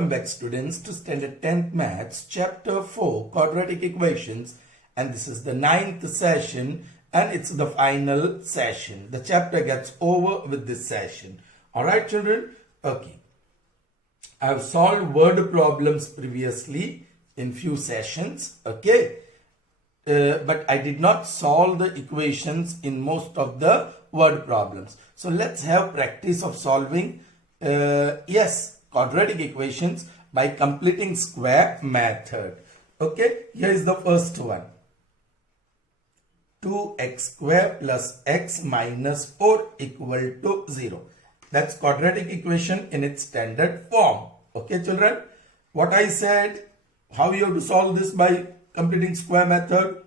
Welcome back students to Standard 10th Maths Chapter 4 Quadratic Equations, and this is the 9th session and it's the final session. The chapter gets over with this session. Alright children? Okay. I have solved word problems previously in few sessions. Okay. But I did not solve the equations in most of the word problems. So let's have practice of solving quadratic equations by completing square method. Okay, here is the first one. 2x square plus x minus 4 equal to 0. That's quadratic equation in its standard form. Okay children, what I said, how you have to solve this by completing square method?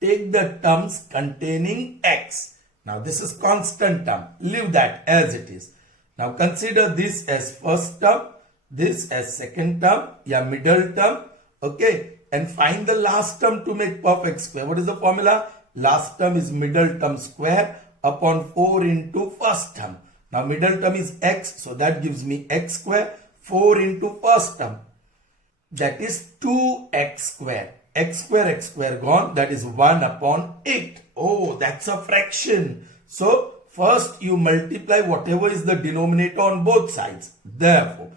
Take the terms containing x. Now this is constant term, leave that as it is. Now consider this as first term, this as second term, middle term, okay, and find the last term to make perfect square. What is the formula? Last term is middle term square upon 4 into first term. Now middle term is x, so that gives me x square, 4 into first term. That is 2x square. X square gone, that is 1 upon 8. Oh, that's a fraction. So first you multiply whatever is the denominator on both sides. Therefore,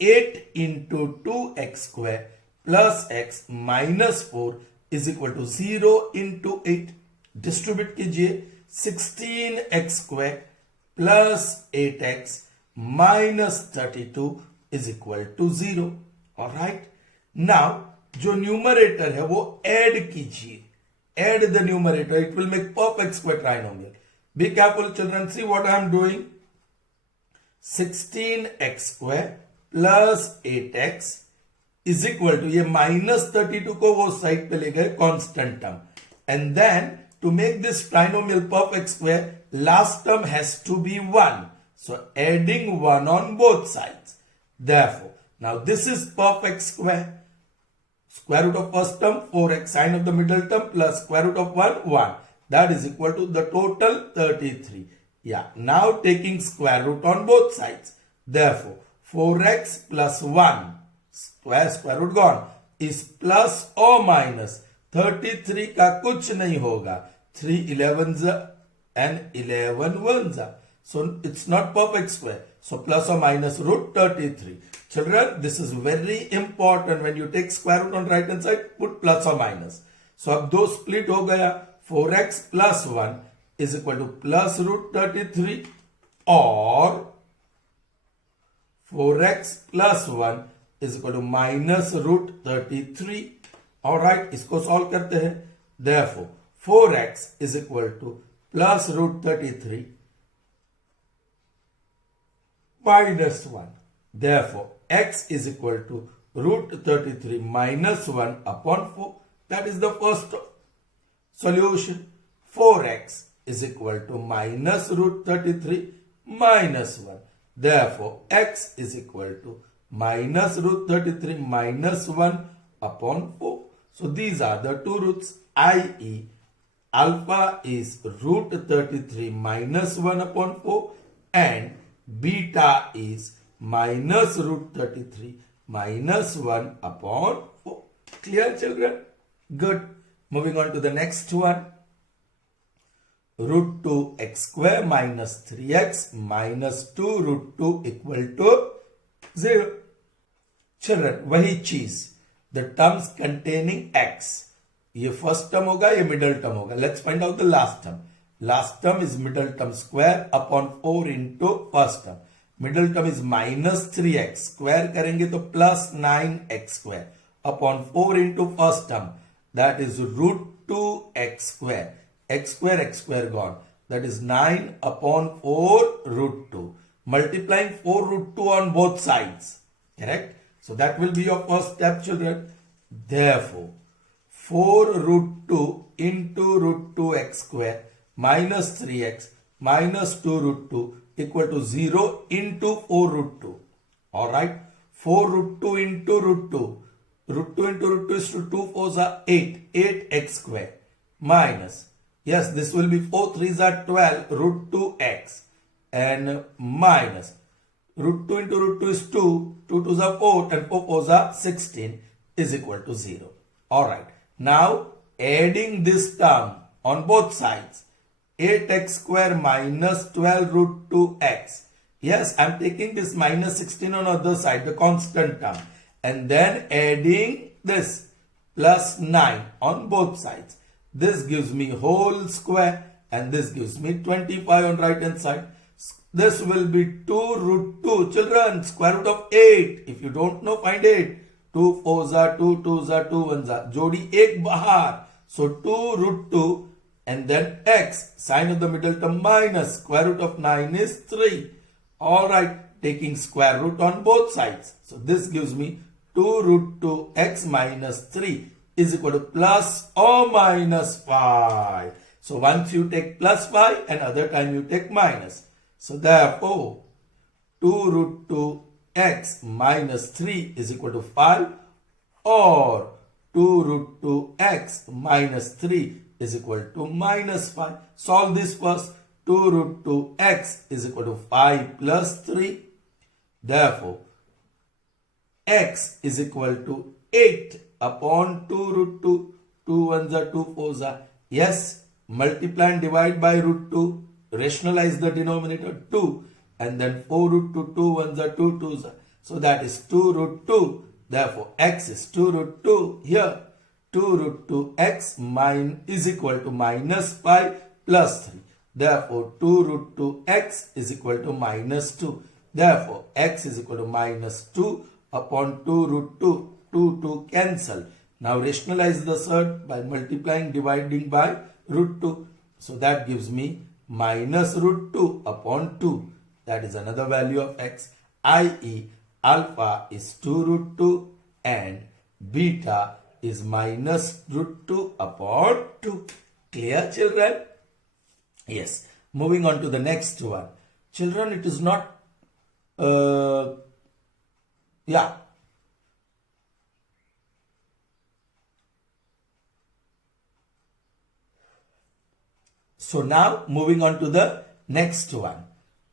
8 into 2x square plus x minus 4 is equal to 0 into 8. Distribute कीजिए 16x square plus 8x minus 32 is equal to 0. Alright. Now, जो numerator है वो add कीजिए. Add the numerator. It will make perfect square trinomial. Be careful children, see what I am doing. 16x square plus 8x is equal to, ये minus 32 को वो side पे ले गए constant term. And then to make this trinomial perfect square, last term has to be 1. So adding 1 on both sides. Therefore, now this is perfect square. Square root of first term 4x, sine of the middle term plus square root of 1. That is equal to the total 33. Now taking square root on both sides. Therefore, 4x plus 1, square root gone, is plus or minus 33 का कुछ नहीं होगा. 3 11s and 11 1s. So it's not perfect square. So plus or minus root 33. Children, this is very important. When you take square root on right hand side, put plus or minus. So अब दो split हो गया. 4x plus 1 is equal to plus root 33 or 4x plus 1 is equal to minus root 33. Alright, इसको solve करते हैं. Therefore, 4x is equal to plus root 33 minus 1. Therefore, x is equal to root 33 minus 1 upon 4. That is the first solution. 4x is equal to minus root 33 minus 1. Therefore, x is equal to minus root 33 minus 1 upon 4. So, these are the two roots, i.e. alpha is root 33 minus 1 upon 4 and beta is minus root 33 minus 1 upon 4. Clear children? Good. Moving on to the next one. Root 2x square minus 3x minus 2 root 2 equal to 0. Children, वही चीज. The terms containing x. ये first term होगा, ये middle term होगा. Let's find out the last term. Last term is middle term square upon 4 into first term. Middle term is minus 3x. Square करेंगे तो plus 9x square upon 4 into first term. That is root 2x square. X square gone. That is 9 upon 4 root 2. Multiplying 4 root 2 on both sides. Correct? So that will be your first step children. Therefore, 4 root 2 into root 2x square minus 3x minus 2 root 2 equal to 0 into 4 root 2. Alright. 4 root 2 into root 2. Root 2 into root 2 is to 2 4s are 8. 8x square minus. Yes, this will be 4 3s are 12 root 2x and minus Root 2 into root 2 is 2. 2 2s are 4 and 4 4s are 16 is equal to 0. Alright. Now adding this term on both sides. 8x square minus 12 root 2x. Yes, I'm taking this minus 16 on other side, the constant term. And then adding this plus 9 on both sides. This gives me whole square and this gives me 25 on right hand side. This will be 2 root 2. Children, square root of 8. If you don't know, find 8. 2 4s are 2, 2s are 2, 1s are. Jodi 1 bahar. So 2 root 2 and then x. Sign of the middle term minus. Square root of 9 is 3. Alright, taking square root on both sides. So this gives me 2 root 2 x minus 3 is equal to plus or minus 5. So once you take plus 5 and other time you take minus. So therefore 2 root 2 x minus 3 is equal to 5 or 2 root 2 x minus 3 is equal to minus 5. Solve this first. 2 root 2 x is equal to 5 plus 3. Therefore, x is equal to 8 upon 2 root 2. 2 1s are 2 4s are. Yes, multiply and divide by root 2. Rationalize the denominator 2. And then 4 root 2, 2 1s are 2 2s are. So that is 2 root 2. Therefore, x is 2 root 2 here. 2 root 2 x is equal to minus 5 plus 3. Therefore, 2 root 2 x is equal to minus 2. Therefore, x is equal to minus 2 upon 2 root 2. 2 2 cancel. Now rationalize the third by multiplying dividing by root 2. So that gives me minus root 2 upon 2. That is another value of x, i.e. alpha is 2 root 2 and beta is minus root 2 upon 2. Clear, children? Yes. Moving on to the next one. Children, it is not... So now moving on to the next one.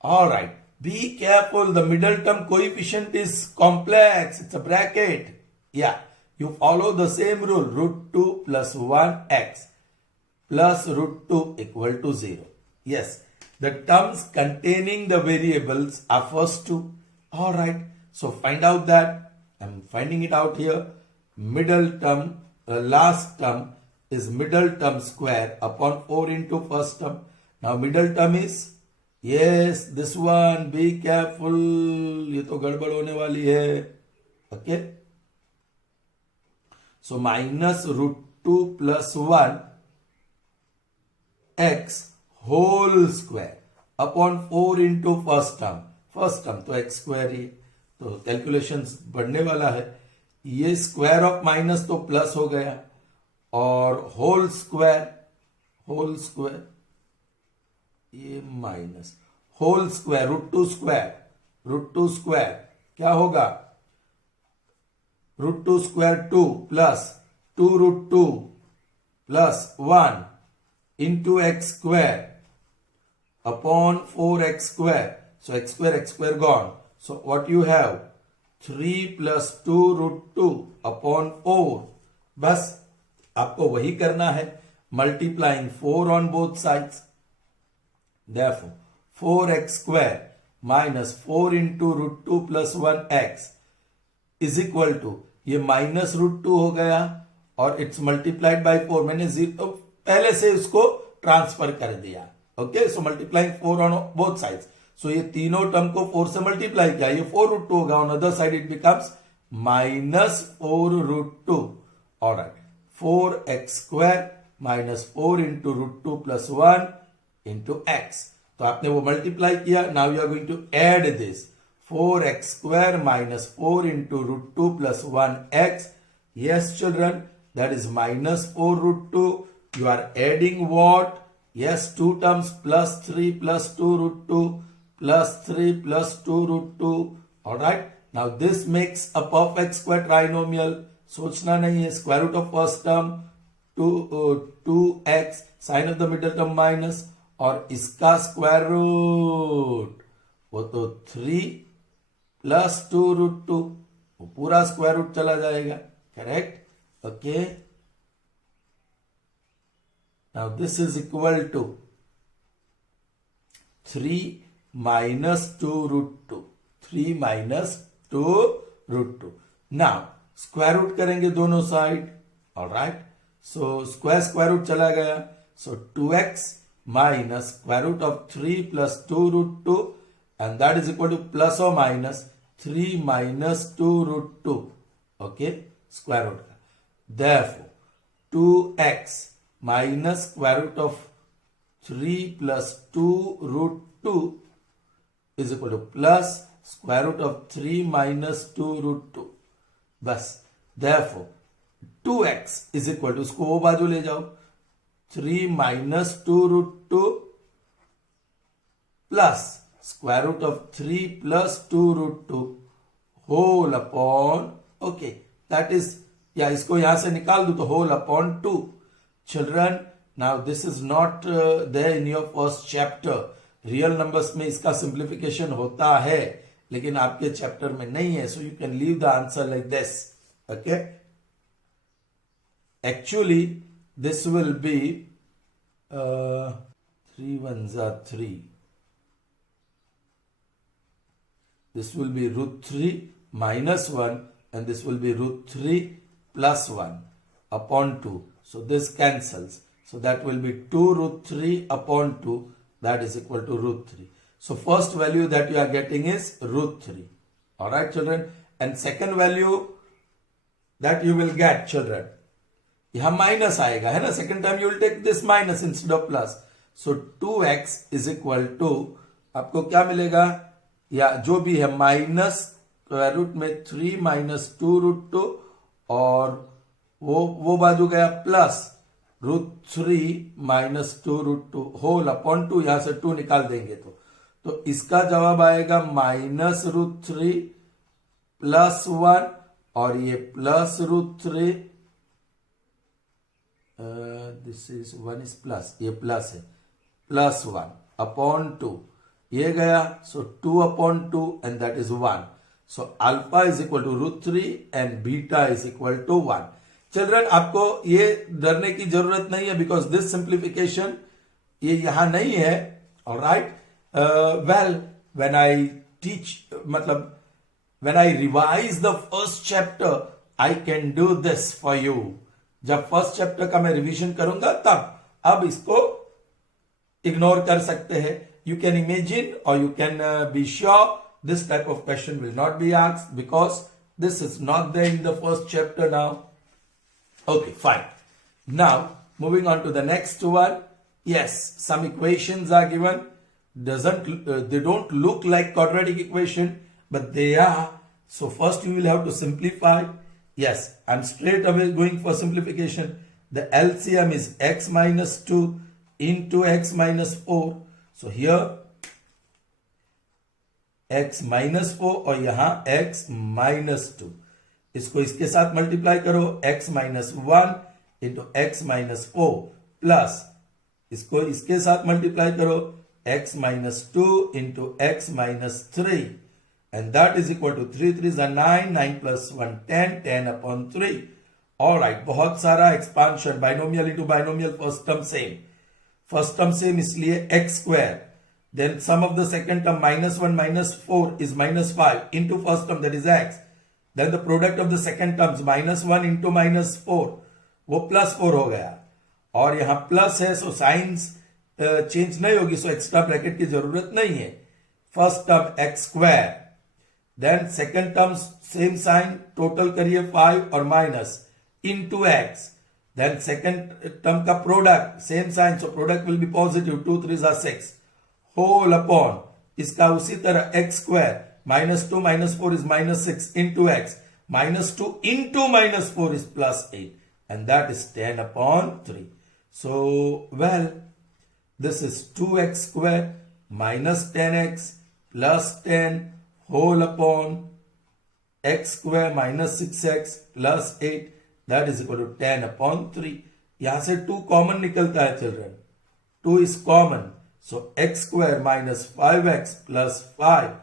Alright. Be careful. The middle term coefficient is complex. It's a bracket. Yeah. You follow the same rule. Root 2 plus 1x plus root 2 equal to 0. Yes. The terms containing the variables are first two. Alright. So find out that. I'm finding it out here. Middle term, last term is middle term square upon 4 into first term. Now middle term is, yes, this one. Be careful. ये तो गड़बड़ होने वाली है. Okay. So minus root 2 plus 1 x whole square upon 4 into first term. First term तो x square ही. तो calculations बढ़ने वाला है. ये स्क्वायर ऑफ माइनस तो प्लस हो गया और होल स्क्वायर ये minus whole square root two square क्या होगा? Root two square 2 plus 2 root 2 plus 1 into x square upon 4x square. So x square gone. So what you have? 3 plus 2 root 2 upon 4. बस आपको वही करना है. Multiplying 4 on both sides. Therefore, 4x square minus 4 into root 2 plus 1x is equal to, ये minus root 2 हो गया और it's multiplied by 4. मैंने पहले से उसको ट्रांसफर कर दिया. Okay, so multiplying 4 on both sides. So ये तीनों टर्म को 4 से मल्टीप्लाई किया. ये 4 रूट 2 होगा. On other side it becomes minus 4 root 2. Alright, 4x square minus 4 into root 2 plus 1 into x. तो आपने वो मल्टीप्लाई किया. Now you are going to add this 4x square minus 4 into root 2 plus 1 x. Yes, children, that is minus 4 root 2. You are adding what? Yes, 2 terms plus 3 plus 2 root 2 plus 3 plus 2 root 2. Alright. Now this makes a perfect square trinomial. सोचना नहीं है. Square root of first term 2x, sign of the middle term minus, और इसका square root वो तो 3 plus 2√2, वो पूरा square root चला जाएगा, correct, okay. Now this is equal to 3 minus 2√2, 3 minus 2√2. Now square root करेंगे दोनों side, alright, so square root चला गया, सो 2x minus square root of 3 plus 2√2, and that is equal to plus or minus 3 minus 2√2, okay, square root. Therefore 2x minus square root of 3 plus 2√2 is equal to plus square root of 3 minus 2√2. बस, therefore 2x is equal to, इसको वो बाजू ले जाओ, 3 minus 2√2 plus square root of 3 plus 2√2 whole upon, okay, that is, या इसको यहां से निकाल दो तो whole upon 2. Children, now this is not there in your first chapter. Real numbers में इसका सिंप्लीफिकेशन होता है, लेकिन आपके चैप्टर में नहीं है, so you can leave the answer like this, okay. Actually this will B 3 1s are 3. This will be √3 minus 1, and this will be √3 plus 1 upon 2. So this cancels. So that will be 2√3 upon 2. That is equal to √3. So first value that you are getting is √3. Alright children. And second value that you will get, children, यहाँ minus आएगा, है ना, second time you will take this minus instead of plus. So 2x is equal to, आपको क्या मिलेगा, या जो भी है माइनस स्क्वायर रूट में 3 minus 2√2, और वो बाजू गया प्लस √3 minus 2√2 होल अपॉन 2. यहां से 2 निकाल देंगे तो इसका जवाब आएगा माइनस √3 प्लस 1, और ये plus √3, this is 1 is plus, ये प्लस है, प्लस 1 अपॉन 2, ये गया, so 2 upon 2 and that is 1. So alpha is equal to √3 and beta is equal to 1. Children, आपको ये डरने की जरूरत नहीं है, बिकॉज दिस सिंप्लीफिकेशन ये यहां नहीं है, alright. Well, when I teach, मतलब when I revise the first chapter, I can do this for you. जब फर्स्ट चैप्टर का मैं रिवीजन करूंगा तब, अब इसको इग्नोर कर सकते हैं. यू कैन इमेजिन और you can be sure this type of question will not be asked, because this is not there in the first chapter now. Okay, fine. Now, moving on to the next one. Yes, some equations are given. They don't look like quadratic equation, but they are. So first you will have to simplify. Yes, I'm straight away going for simplification. The LCM is x minus 2 into x minus 4. So here, x minus 4 और यहाँ x minus 2. इसको इसके साथ multiply करो, x minus 1 into x minus 4 plus इसको इसके साथ multiply करो, x minus 2 into x minus 3, and that is equal to 3 3 9, 9 plus 1 10, 10 upon 3. Alright, बहुत सारा expansion, binomial into binomial, first term same इसलिए x square, then sum of the second term minus 1 minus 4 is minus 5 into first term that is x. Then the product of the second terms minus 1 into minus 4, वो plus 4 हो गया, और यहां plus है, so science change नहीं होगी, so extra bracket की जरूरत नहीं है. First term x square, then second term same sign, total करिए 5 और minus into x, then second term का product same sign, so product will be positive, 2 3 6 whole upon इसका उसी तरह x square, minus 2 minus 4 is minus 6 into x, minus 2 into minus 4 is plus 8, and that is 10 upon 3. So, well, this is 2x square minus 10x plus 10 whole upon x square minus 6x plus 8, that is equal to 10 upon 3. यहां से 2 common निकलता है children, 2 is common, so x square minus 5x plus 5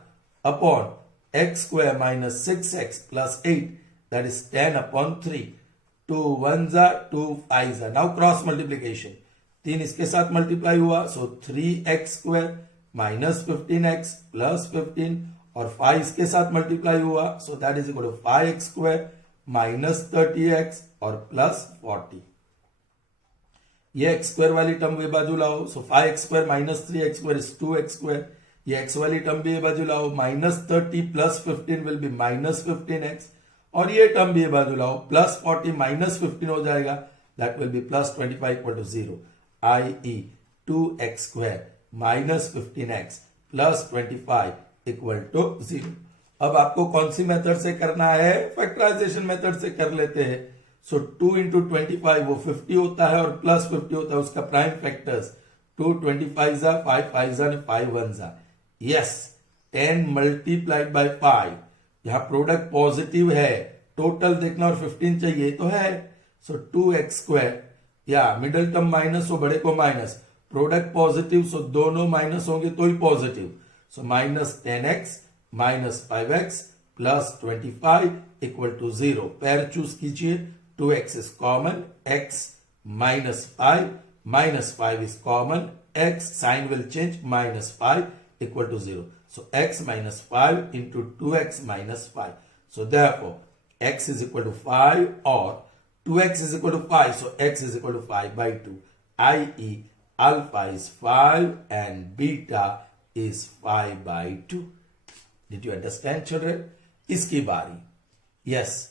upon x square minus 6x plus 8, that is 10 upon 3. 2 1s are 2 5s are. Now cross multiplication. 3 इसके साथ multiply हुआ, so 3x square minus 15x plus 15 और 5 इसके साथ multiply हुआ, so that is equal to 5x square minus 30x और plus 40. ये x square वाली टर्म वे बाजू लाओ, so 5x square minus 3x square is 2x square. ये x वाली टर्म भी ये बाजू लाओ, minus 30 plus 15 will be minus 15x. और ये टर्म भी ये बाजू लाओ, plus 40 minus 15 हो जाएगा, that will be plus 25 equal to 0. i.e. 2x square minus 15x plus 25 equal to 0. अब आपको कौन सी मेथड से करना है? फैक्टराइजेशन मेथड से कर लेते हैं. सो 2 इंटू 25 वो 50 होता है और प्लस 50 होता है उसका प्राइम फैक्टर्स. 2 25 जा 5 5 जा 5 1 जा. Yes, 10 multiplied by 5. यहां प्रोडक्ट पॉजिटिव है, टोटल देखना और 15 चाहिए तो है. सो 2x स्क्वायर, या मिडिल टर्म माइनस हो बड़े को माइनस, प्रोडक्ट पॉजिटिव, सो दोनों माइनस होंगे तो ही positive. So minus 10x minus 5x plus 25 equal to 0. Pair choose कीजिए. 2x is common, x minus 5 minus 5 is common, x sign will change, minus 5 equal to 0. So x minus 5 into 2x minus 5. So therefore x is equal to 5 or 2x is equal to 5. So x is equal to 5 by 2, i.e. alpha is 5 and beta is 5 by 2. Did you understand, children? इसकी बारी. Yes.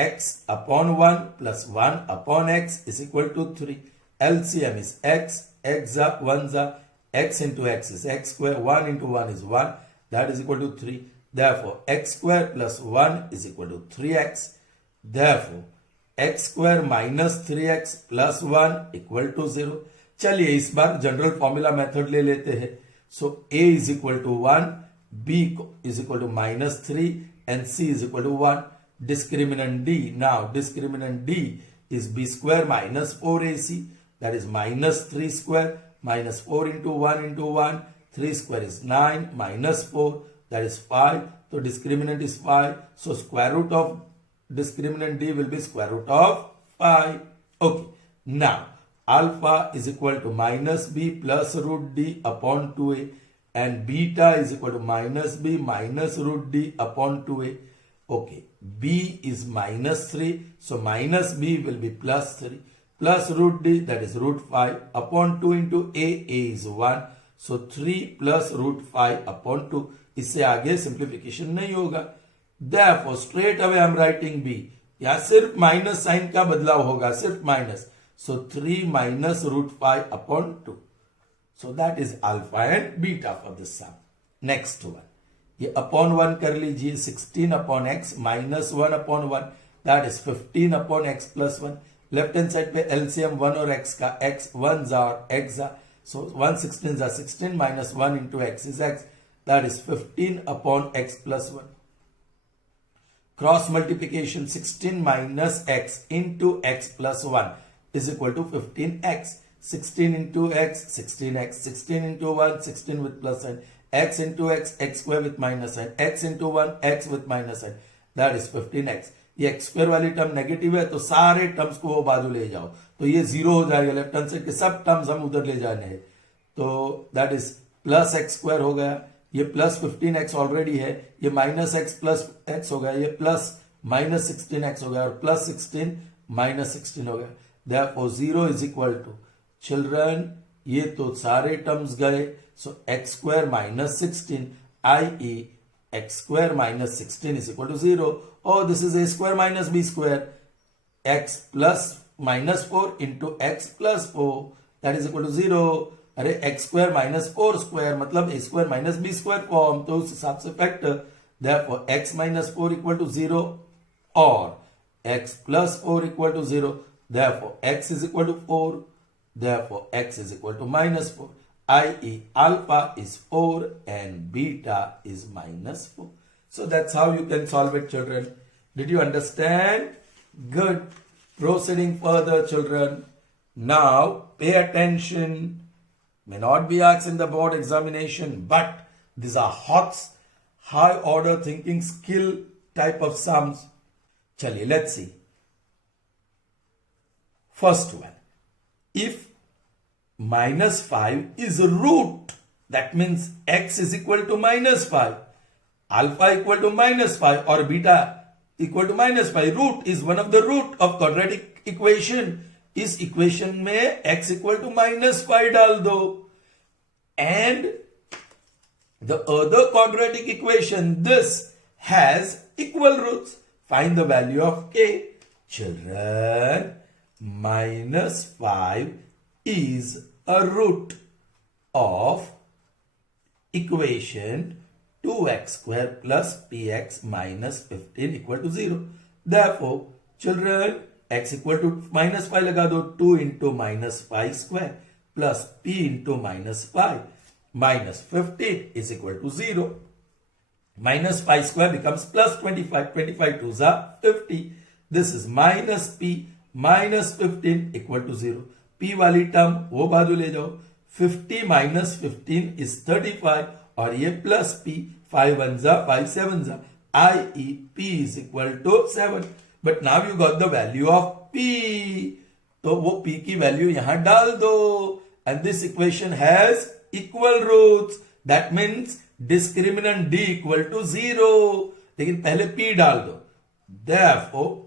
x upon 1 plus 1 upon x is equal to 3. LCM is x, x are 1s are, x into x is x square, 1 into 1 is 1, that is equal to 3. Therefore, x square plus 1 is equal to 3x. Therefore, x square minus 3x plus 1 equal to 0. चलिए इस बार general formula method ले लेते हैं. So, a is equal to 1, b is equal to minus 3 and c is equal to 1. Discriminant D. Now discriminant D is b square minus 4ac, that is minus 3 square minus 4 into 1 into 1. 3 square is 9 minus 4, that is 5. So discriminant is 5. So square root of discriminant D will be square root of 5. Okay. Now alpha is equal to minus b plus root d upon 2a and beta is equal to minus b minus root d upon 2a. Okay, b is minus 3, so minus b will be plus 3, plus root d, that is root 5, upon 2 into a is 1, so 3 plus root 5 upon 2. इससे आगे simplification नहीं होगा. Therefore, straight away I am writing b. यहाँ सिर्फ minus sign का बदलाव होगा, सिर्फ minus. So 3 minus root 5 upon 2. So that is alpha and beta for this sum. Next one. ये अपॉन 1 कर लीजिए. 16 upon x minus 1 upon 1, that is 15 upon x plus 1. Left hand side पे LCM 1 और x का, x 1 जा और x जा, सो 1 16 जा 16 minus 1 into x is x, that is 15 upon x plus 1. Cross multiplication 16 minus x into x plus 1 is equal to 15x. 16 into x 16x, 16 into 1 16 with plus sign, x into x, x square with minus sign, x into 1, x with minus sign, that is 15x. ये x square वाली term negative है तो सारे terms को वो बाजू ले जाओ तो ये जीरो हो जाएगा. लेफ्ट हैंड साइड के सब टर्म्स हम उधर ले जाने हैं तो that is plus x square हो गया. ये प्लस 15x ऑलरेडी है, ये माइनस एक्स प्लस एक्स हो गया, ये प्लस माइनस 16x हो गया और प्लस 16 माइनस 16 हो गया. Therefore 0 is equal to, children ये तो सारे टर्म्स गए, so x square minus 16, i.e. x square minus 16 is equal to 0. Oh, this is a square minus b square. X plus minus 4 into x plus 4, that is equal to 0. अरे x square minus 4 square मतलब a square minus b square form, तो उस हिसाब से factor. Therefore x minus 4 equal to 0 or x plus 4 equal to 0. Therefore x is equal to 4. Therefore x is equal to minus 4. i.e. alpha is 4 and beta is minus 4. So that's how you can solve it, children. Did you understand? Good. Proceeding further, children. Now, pay attention. May not be asked in the board examination, but these are high order thinking skill type of sums. Chaliye, let's see. First one, if minus 5 is a root, that means x is equal to minus 5, alpha equal to minus 5 or beta equal to minus 5. Root is one of the root of quadratic equation. इस equation में x equal to minus 5 डाल दो. And the other quadratic equation, this has equal roots. Find the value of k. Children, minus 5 is a root of equation 2x square plus px minus 15 equal to 0. Therefore, children, x equal to minus 5 लगा दो. 2 into minus 5 square plus p into minus 5 minus 15 is equal to 0. Minus 5 square becomes plus 25. 25 2s are 50. This is minus p minus 15 equal to 0. p वाली term वो बाजू ले जाओ. 50 minus 15 is 35 और ये plus p. 5 1s are 5 7s are, i.e. p is equal to 7. But now you got the value of p. तो वो p की वैल्यू यहां डाल दो. And this equation has equal roots. That means discriminant d equal to 0. लेकिन पहले p डाल दो. Therefore,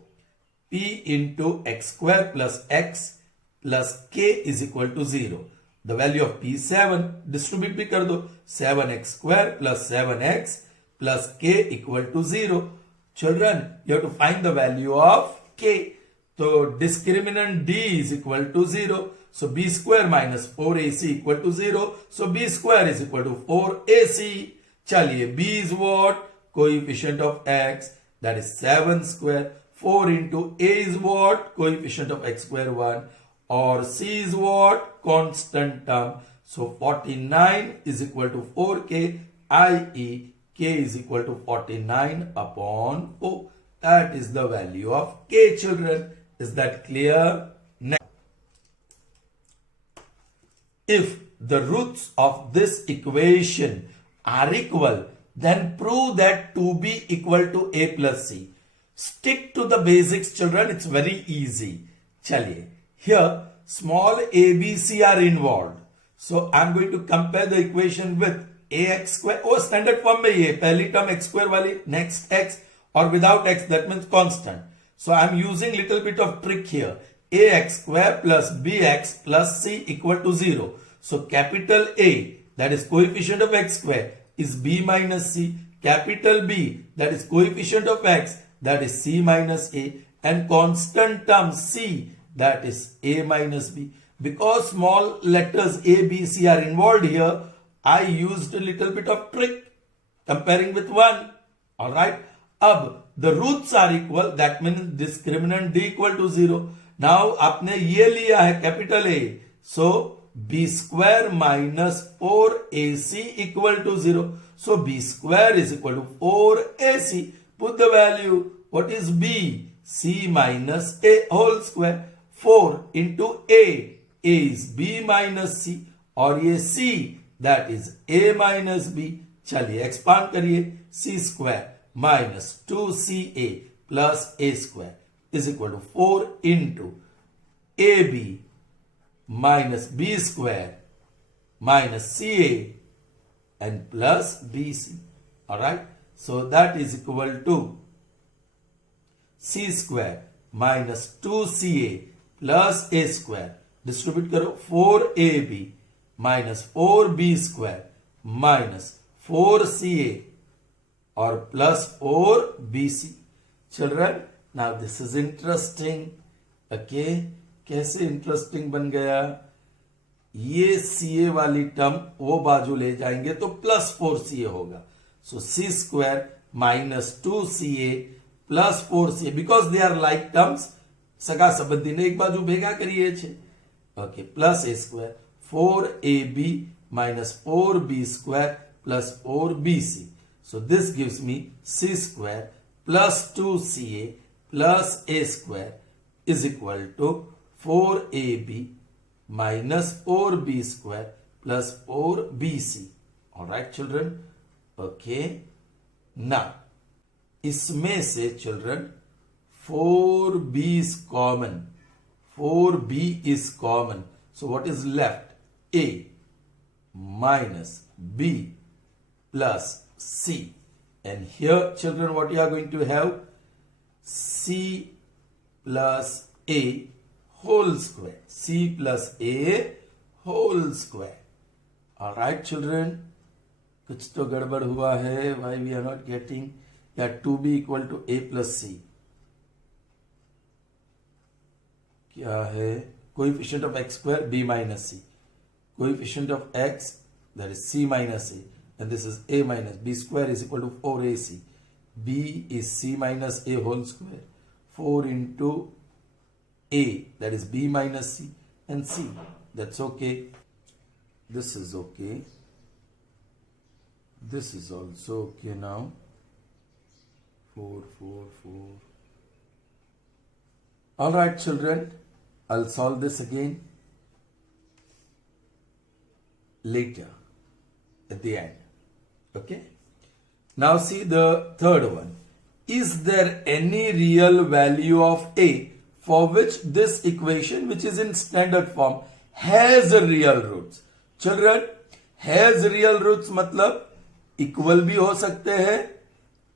p into x square plus x plus k is equal to 0. The value of p is 7. Distribute भी कर दो. 7x square plus 7x plus k equal to 0. Children, you have to find the value of k. So discriminant d is equal to 0. So b square minus 4ac equal to 0. So b square is equal to 4ac. Chaliye, b is what? Coefficient of x, that is 7 square. 4 into a is what? Coefficient of x square 1. Or c is what? Constant term. So 49 is equal to 4k, i.e. k is equal to 49 upon 4. That is the value of k, children. Is that clear? Next. If the roots of this equation are equal, then prove that 2b equal to a plus c. Stick to the basics, children. It's very easy. Chaliye. Here, small a, b, c are involved. So, I'm going to compare the equation with ax square. Oh, standard form में ये पहली term x square वाली, next x, or without x, that means constant. So, I'm using little bit of trick here. Ax square plus bx plus c equal to 0. So, capital A, that is coefficient of x square, is b minus c. Capital B, that is coefficient of x, that is c minus a. And constant term c, that is a minus b. Because small letters a, b, c are involved here, I used a little bit of trick comparing with 1. Alright. Ab, the roots are equal, that means discriminant d equal to 0. Now, आपने ये लिया है capital A. So, b square minus 4ac equal to 0. So, b square is equal to 4ac. Put the value. What is b? c minus a whole square. 4 into a. A is b minus c. और ये c, that is a minus b. चलिए expand करिए. c square minus 2ca plus a square is equal to 4 into ab minus b square minus ca and plus bc. Alright. So that is equal to c square minus 2ca plus a square. Distribute करो 4ab minus 4b square minus 4ca or plus 4bc. Children, now this is interesting. Okay, कैसे interesting बन गया? ये ca वाली term वो बाजू ले जाएंगे तो प्लस 4ca होगा. So c square minus 2ca plus 4ca, because they are like terms, सगा संबंधीने एक बाजू भेगा करिए छे. Okay, plus a square 4ab minus 4b square plus 4bc. So this gives me c square plus 2ca plus a square is equal to 4ab minus 4b square plus 4bc. Alright, children. Okay. Now इसमें से children 4b is common. 4b is common. So what is left? A minus b plus c. And here children, what you are going to have? C plus a whole square. C plus a whole square. All right children. कुछ तो गड़बड़ हुआ है. Why we are not getting? या 2b equal to a plus c. क्या है? Coefficient of x square b minus c. Coefficient of x, that is c minus a, and this is a minus b square is equal to 4ac. b is c minus a whole square. 4 into a, that is b minus c, and c. That's okay. This is okay. This is also okay now. 4, 4, 4. All right, children. I'll solve this again later at the end. Okay. Now see the third one. Is there any real value of a for which this equation, which is in standard form, has a real roots? Children, has real roots मतलब equal भी हो सकते हैं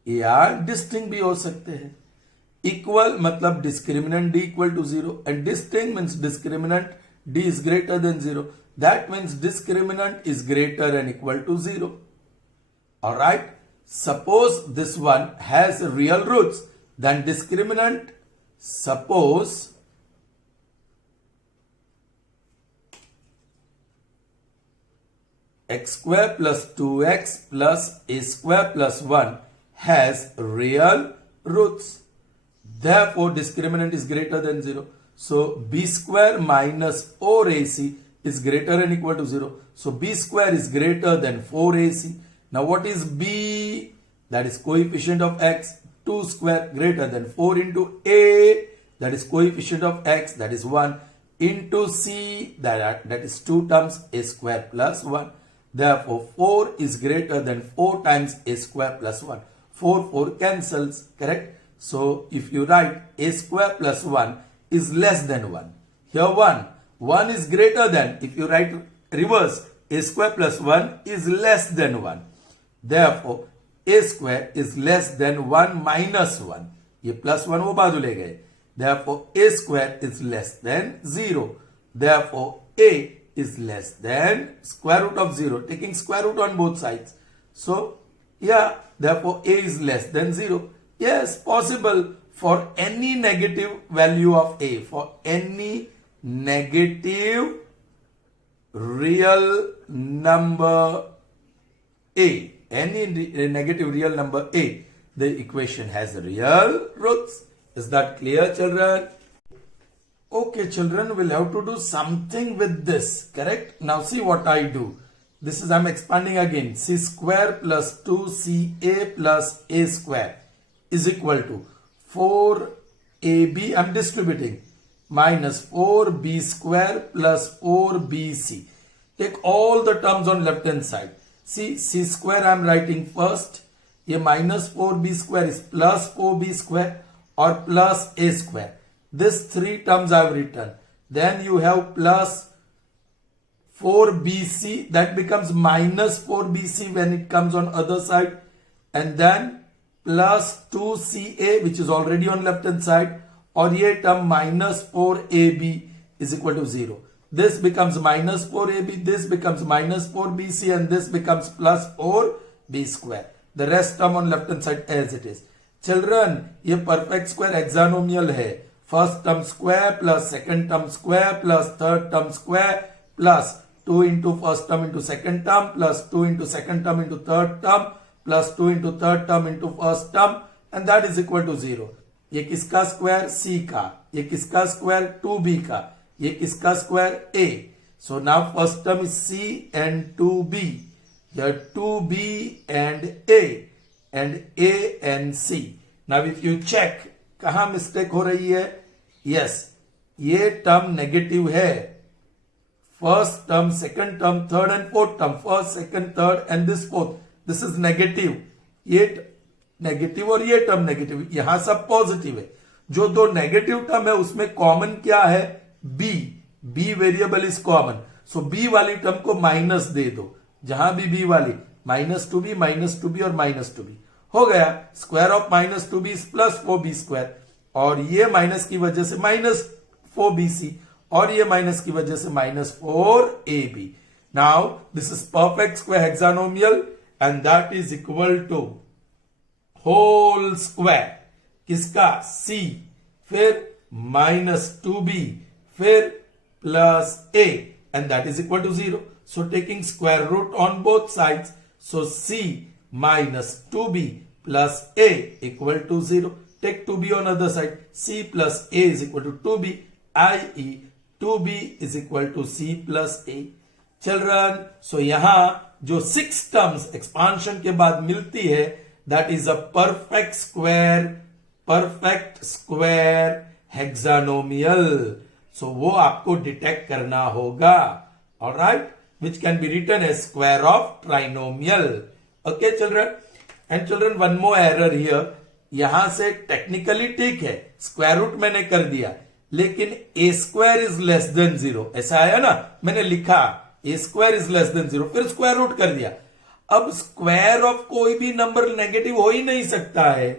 या distinct भी हो सकते हैं. इक्वल मतलब discriminant d equal to 0 and distinct means discriminant d is greater than 0. That means discriminant is greater and equal to 0. Alright, suppose this one has real roots, then discriminant, suppose x square plus 2x plus a square plus 1 has real roots. Therefore, discriminant is greater than 0. So, b square minus 4ac is greater and equal to 0. So, b square is greater than 4ac. Now, what is b? That is coefficient of x. 2 square greater than 4 into a. That is coefficient of x. That is 1 into c. That is 2 times a square plus 1. Therefore, 4 is greater than 4 times a square plus 1. 4 cancels. Correct? So, if you write a square plus 1 is less than 1. Here 1 is greater than, if you write reverse, a square plus 1 is less than 1. Therefore, a square is less than 1 minus 1. ये plus 1 वो बाजू ले गए. Therefore, a square is less than 0. Therefore, a is less than square root of 0. Taking square root on both sides. So, yeah, therefore, a is less than 0. Yes, possible for any negative value of a. For any negative real number a. Any negative real number a. The equation has real roots. Is that clear, children? Okay, children, we'll have to do something with this. Correct? Now see what I do. This is, I'm expanding again. C square plus 2ca plus a square is equal to 4ab, I'm distributing, minus 4b square plus 4bc. Take all the terms on left hand side. See, c square I'm writing first. A minus 4b square is plus 4b square or plus a square. This 3 terms I have written. Then you have plus 4bc, that becomes minus 4bc when it comes on other side. And then plus 2ca, which is already on left hand side, or a term minus 4ab is equal to 0. This becomes minus 4ab, this becomes minus 4bc, and this becomes plus 4b square. The rest term on left hand side as it is. Children, ये perfect square hexanomial है. First term square plus second term square plus third term square plus 2 into first term into second term plus 2 into second term into third term plus 2 into third term into first term, and that is equal to 0. ये किसका square? C का. ये किसका square? 2b का. ये किसका square? A. So now first term is C and 2b. Here 2b and A and C. Now if you check, कहाँ mistake हो रही है? यस, ये टर्म नेगेटिव है. First term, second term, third and fourth term, first, second, third and this fourth, this is negative. ये negative और ये term negative, यहां सब पॉजिटिव है। जो दो नेगेटिव टर्म है उसमें कॉमन क्या है, b, b variable is common, so b वाली टर्म को माइनस दे दो, जहां भी बी वाली, -2b और -2b हो गया। Square of -2b is +4b square, और ये माइनस की वजह से -4bc, और ये माइनस की वजह से -4ab। Now this is perfect square hexanomial and that is equal to whole square किसका, c, फिर -2b, फिर +a, and that is equal to 0. So taking square root on both sides, so c minus 2b plus a equal to 0. Take 2b on other side, c plus a is equal to 2b, i.e. 2b is equal to c plus a. Children, so यहाँ जो 6 terms expansion के बाद मिलती है, that is a perfect square hexanomial. So वो आपको detect करना होगा, alright, which can be written as square of trinomial. Okay children, and children one more error here. यहां से टेक्निकली ठीक है, स्क्वायर रूट मैंने कर दिया, लेकिन a square is less than 0 ऐसा आया ना, मैंने लिखा a square is less than 0, फिर स्क्वायर रूट कर दिया। अब स्क्वायर ऑफ कोई भी नंबर नेगेटिव हो ही नहीं सकता है,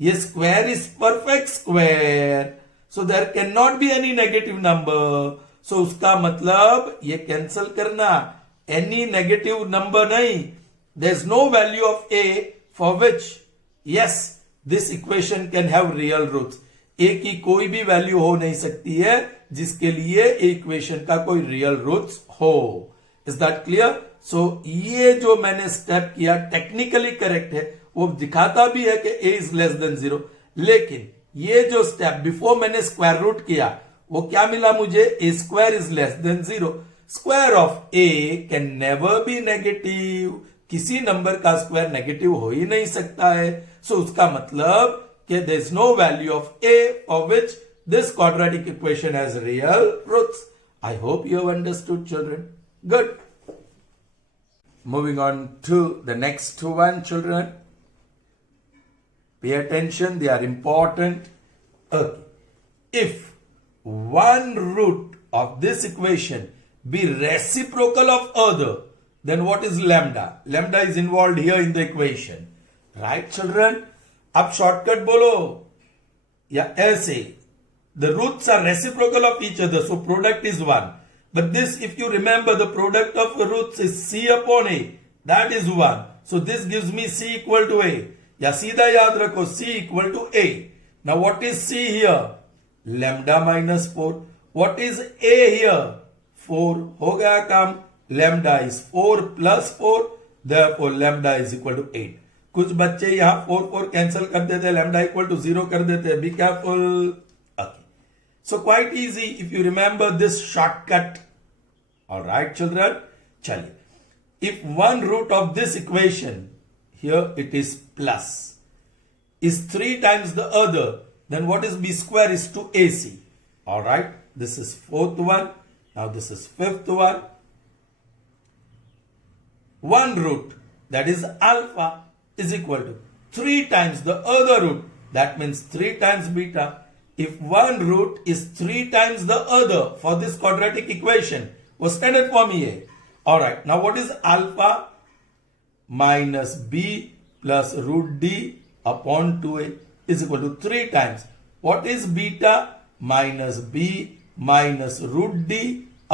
ये square is perfect square, so there cannot be any negative number. So उसका मतलब ये कैंसल करना, any negative number नहीं, there's no value of a for which yes this equation can have real roots. a की कोई भी value हो नहीं सकती है जिसके लिए इक्वेशन का कोई रियल रूट्स हो। Is that clear? सो ये जो मैंने स्टेप किया टेक्निकली करेक्ट है, वो दिखाता भी है कि a इज लेस देन 0, लेकिन ये जो स्टेप बिफोर मैंने स्क्वायर रूट किया वो क्या मिला मुझे, a square is less than 0। Square of a can never be negative, किसी नंबर का स्क्वायर नेगेटिव हो ही नहीं सकता है। सो उसका मतलब कि there is no value of a for which this quadratic equation has real roots. I hope you have understood children, good. Moving on to the next one children, pay attention, they are important. Okay. If one root of this equation be reciprocal of other, then what is lambda? Lambda is involved here in the equation. Right children? अब shortcut बोलो या ऐसे, the roots are reciprocal of each other, so product is 1. But this, if you remember, the product of roots is c upon a, that is 1. So this gives me c equal to a. या सीधा याद रखो c equal to a. Now what is c here, lambda -4. What is a here, 4. हो गया काम, lambda is 4 + 4, therefore lambda is equal to 8. कुछ बच्चे यहां 4 कैंसिल कर देते हैं, लैम्डा इक्वल टू 0 कर देते हैं, be careful. Okay, so quite easy if you remember this shortcut. Alright children, चलिए, if one root of this equation, here it is plus, is 3 times the other, then what is b square is 2ac. All right, this is 4th one, now this is 5th one. One root, that is alpha, is equal to 3 times the other root, that means 3 times beta. If one root is 3 times the other for this quadratic equation, what's standard form here? All right, now what is alpha? Minus b plus root d upon 2a is equal to 3 times. What is beta? Minus b minus root d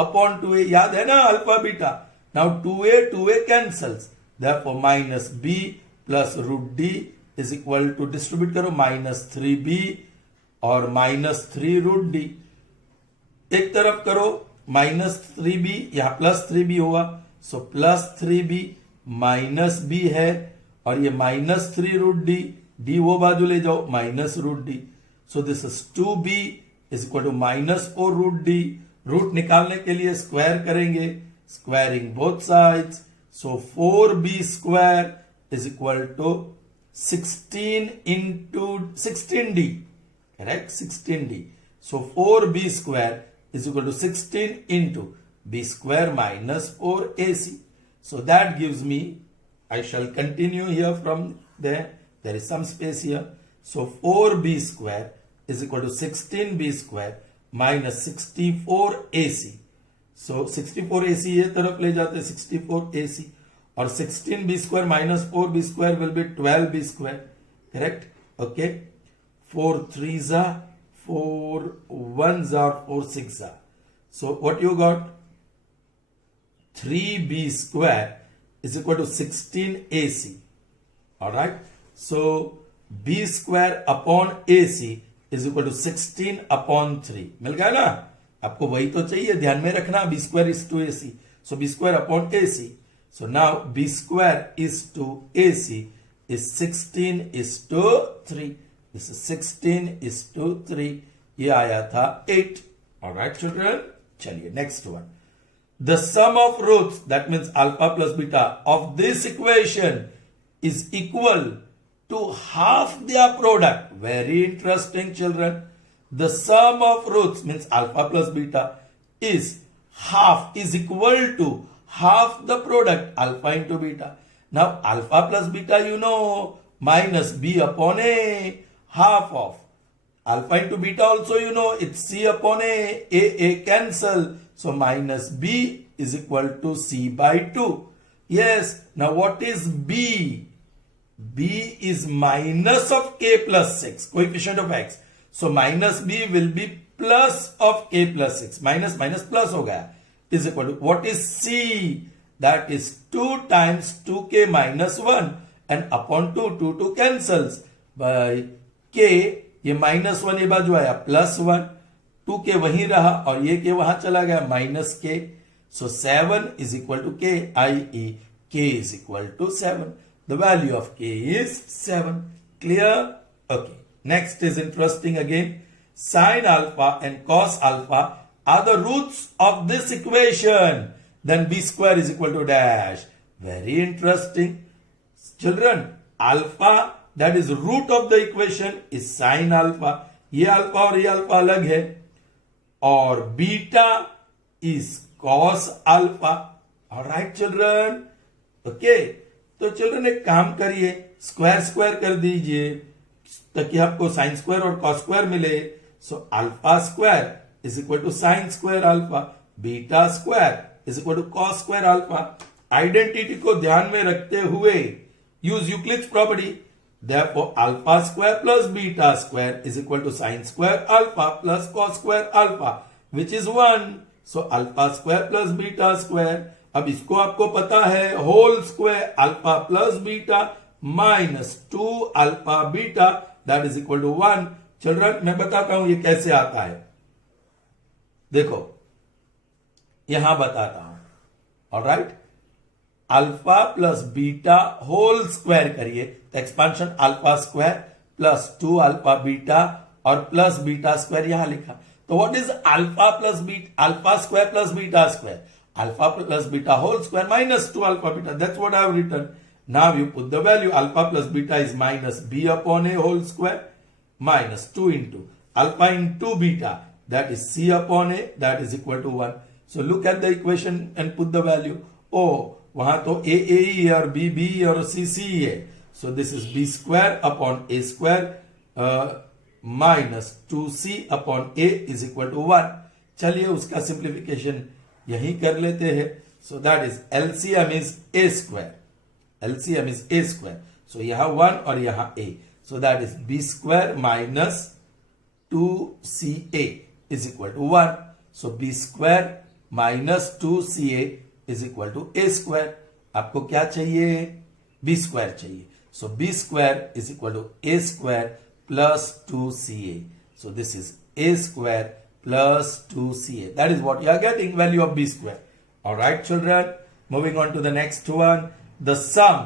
upon 2a. याद है ना alpha beta? Now 2a cancels. Therefore minus b plus root d is equal to, distribute करो, -3b और -3 root d. एक तरफ करो -3b, यहाँ +3b होगा, so +3b माइनस बी है, और ये -3 रूट डी, डी वो बाजू ले जाओ, -minus root d. So this is 2b is equal to -4 root d. रूट निकालने के लिए स्क्वायर करेंगे, squaring both sides, so 4b square is equal to 16 into 16d, correct, 16d. So 4b square is equal to 16 into b square minus 4ac. So that gives me, I shall continue here from there. there is some space here. So 4b square is equal to 16b square minus 64ac. So 64ac ये तरफ ले जाते 64ac और 16b square minus 4b square will be 12b square. Correct? Okay. 4 3s are 4 1s are 4 6s are. So what you got? 3b square is equal to 16ac. Alright. So b square upon ac is equal to 16 upon 3. मिल गया ना? आपको वही तो चाहिए, ध्यान में रखना. b square is to ac. So b square upon ac. So now b square is to ac is 16 is to 3. This is 16 is to 3. ये आया था 8. Alright children. चलिए next one. The sum of roots, that means alpha plus beta, of this equation is equal to half their product. Very interesting children. The sum of roots means alpha plus beta is equal to half the product alpha into beta. Now alpha plus beta you know minus b upon a, half of. Alpha into beta also you know it's c upon a cancel. So minus b is equal to c by 2. Yes, now what is b? b is minus of k plus 6, coefficient of x. So minus b will be plus of k plus 6. Minus minus plus ho gaya. Is equal to, what is c? That is 2 times 2k minus 1 and upon 2 cancels by k. ये minus 1 ये बाजू आया plus 1, 2k वहीं रहा और ये k वहां चला गया minus k. So 7 is equal to k, i.e. k is equal to 7. The value of k is 7. Clear? Okay. Next is interesting again. Sin alpha and cos alpha are the roots of this equation. Then b square is equal to dash. Very interesting. Children, alpha, that is root of the equation, is sin alpha. ये alpha और ये alpha अलग है. और beta is cos alpha. Alright children? Okay. तो children एक काम करिए, स्क्वायर स्क्वायर कर दीजिए ताकि आपको साइन स्क्वायर और कॉस स्क्वायर मिले. So alpha square is equal to sine square alpha, beta square is equal to cos square alpha. Identity को ध्यान में रखते हुए use Euclid's property. Therefore alpha square plus beta square is equal to sin square alpha plus cos square alpha, which is 1. So alpha square plus beta square. अब इसको आपको पता है whole square alpha plus beta minus 2 alpha beta that is equal to 1. Children मैं बताता हूं ये कैसे आता है. देखो यहां बताता हूं. Alright, alpha plus beta whole square करिए तो expansion alpha square plus 2 alpha beta और प्लस बीटा स्क्वायर यहां लिखा. तो what is alpha plus beta? Alpha square plus beta square. Alpha plus beta whole square minus 2 alpha beta. That's what I have written. Now you put the value. Alpha plus beta is minus b upon a whole square minus 2 into alpha into beta. That is c upon a. That is equal to 1. So look at the equation and put the value. Oh, वहां तो a ही है और b b और c c है. So this is b square upon a square minus 2c upon a is equal to 1. चलिए उसका simplification यही कर लेते हैं. So that is LCM is a square. LCM is a square. So यहां 1 और यहां a. So that is b square minus 2ca is equal to 1. So b square minus 2ca is equal to a square. आपको क्या चाहिए? b square चाहिए. So b square is equal to a square plus 2ca. So this is a square plus 2ca. That is what you are getting, value of b square. Alright children, moving on to the next one. The sum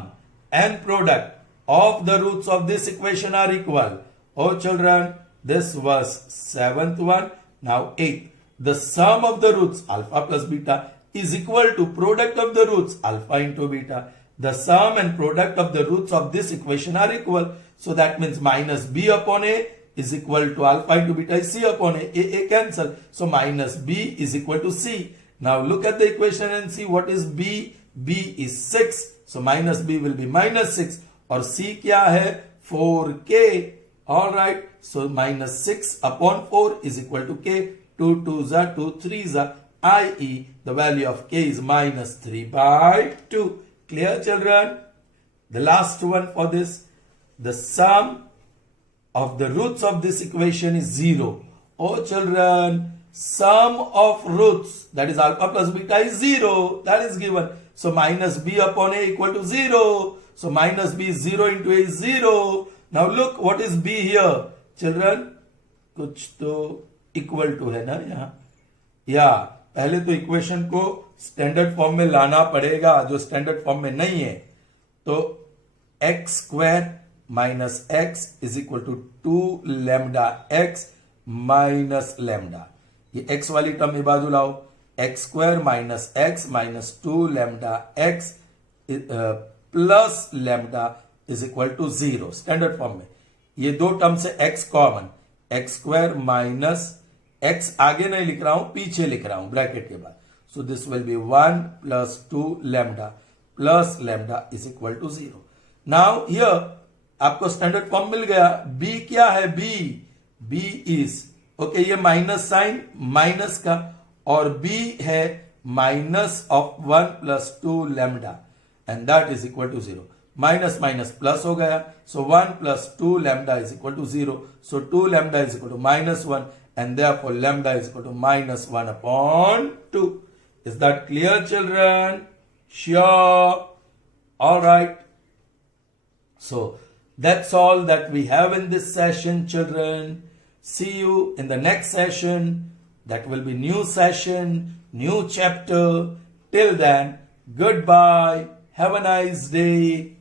and product of the roots of this equation are equal. Oh children, this was 7th one, now 8th. The sum of the roots alpha plus beta is equal to product of the roots alpha into beta. The sum and product of the roots of this equation are equal. So that means minus b upon a is equal to alpha into beta is c upon a cancel. So minus b is equal to c. Now look at the equation and see what is b. b is 6. So minus b will be minus 6. और c क्या है? 4k. Alright, so minus 6 upon 4 is equal to k. 2 2s are 2 3s are, i.e. the value of k is minus 3 by 2. Clear, children? The last one for this, the sum of the roots of this equation is 0. Oh children, sum of roots, that is alpha plus beta, is 0. That is given. So minus b upon a equal to 0. So minus b is 0 into a is 0. Now look, what is b here? Children, कुछ तो equal to है ना यहाँ? या पहले तो equation को standard form में लाना पड़ेगा, जो स्टैंडर्ड फॉर्म में नहीं है. तो x square minus x is equal to 2 lambda x minus lambda. ये एक्स वाली टर्म में बाजू लाओ. X square minus x minus 2 lambda x plus lambda is equal to 0. Standard form में ये दो टर्म से x common. X square minus x आगे नहीं लिख रहा हूं, पीछे लिख रहा हूं ब्रैकेट के बाद. So this will be 1 plus 2 lambda plus lambda is equal to 0. Now here आपको स्टैंडर्ड फॉर्म मिल गया. बी क्या है? बी इज ओके, ये माइनस साइन माइनस का, और बी है minus of 1 plus 2 lambda and that is equal to 0. Minus minus plus हो गया. So 1 plus 2 lambda is equal to 0. So 2 lambda is equal to minus 1 and therefore lambda is equal to minus 1 upon 2. Is that clear, children? Sure. All right. So that's all that we have in this session, children. See you in the next session. That will be new session, new chapter. Till then, goodbye. Have a nice day.